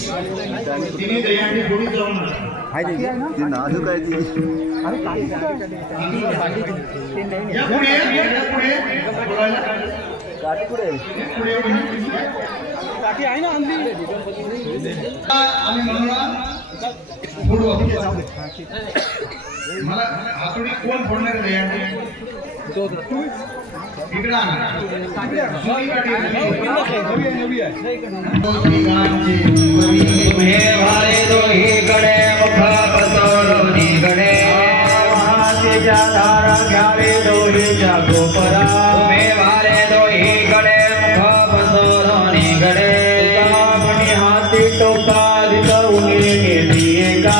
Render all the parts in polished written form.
तिने दहीहंडी थोडी जाऊन हाय दीदी ती नाजूक आहे ती या पुढे बोलायला गाठी कुठे गाठी आहे ना आणली आम्ही म्हणूया पुढे मला हातोडी कोण फोडणार आहे दहीहंडी इकडे आण तुम्हे वाले दोहीकडे मुख पसरवणीकडे महातीच्या धारा घ्यावे दोहीच्या गोपरा तुम्हे वाले दोहीकडे मुख पसरवणीकडे कापणी हाती टोका दिसवून घेतली का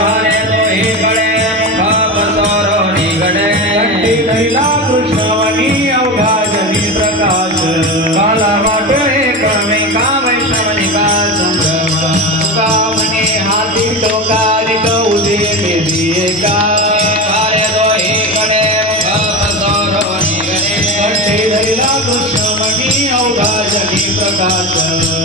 वाले दोहीकडे मुख पसरवणीकडे कंठी धैला कृष्णवणी अवघा जनी प्रकाश काला वाटे कमे काम शवनिका संभ्रम कामने हाती टोका दित उदे दिए का वाले दोहीकडे मुख पसरवणीकडे कंठी धैला कृष्णवणी अवघा जनी प्रकाश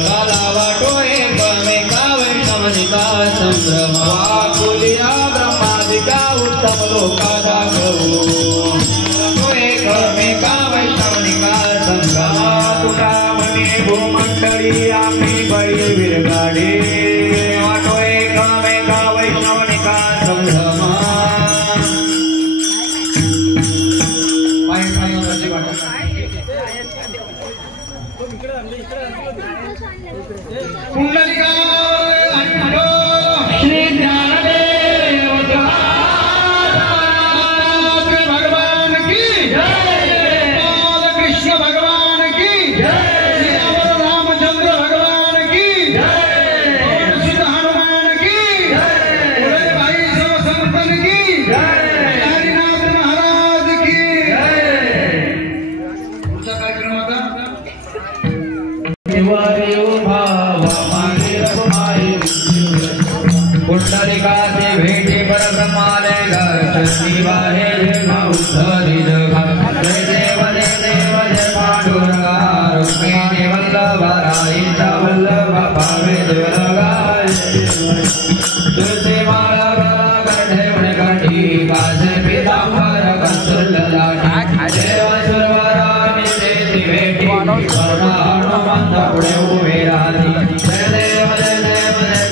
काला वाटे कमे काम शवनिका संभ्रम वाकुलिया ब्रह्मादिका उत्तम लोकादा गौ भूमंडळी आम्ही बैल विरगाडे वाटो एकामेका वैष्णवनिका संभ्रमा पुंडलिका श्री ज्ञानदेव भगवान की जय कृष्ण भगवान की जय रामचंद्र भगवान की जय सीता हनुमान की जय भाई सब संतन की जय हरिनाथ महाराज की जय पुढचा कार्यक्रम आता पुंडलिका से भेटे पर ब्रह्माले गच्छति वाहे उद्धरि जय देव जय पांडुरंगा रुक्मिणी वल्लभ रायिता वल्लभ भावे दुर्गा तुलसी माला कंठे कंठी काज पीतांबर कंसुल लाठी देव सुरवरा निशेति भेटी करुणा हनुमंत पुढे उभे राही जय देव जय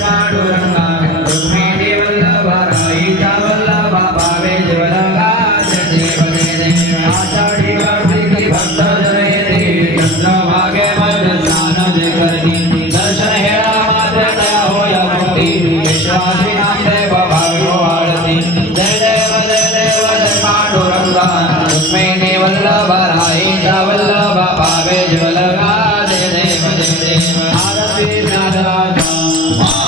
पांडुरंगा रुक्मिणी वल्लभ रायिता वल्लभ भावे दुर्गा जय देव आषाढ़ी कार्तिकी भक्त जयते चंद्रभागे मध्य स्नान जय करनी दर्शन हेरा मात्र दया हो या मुक्ति विश्वासी नाम देव भागो आरती जय देव जय पांडुरंगा रुक्मिणी वल्लभ रायिता वल्लभ भावे दुर्गा जय देव आरती नारायण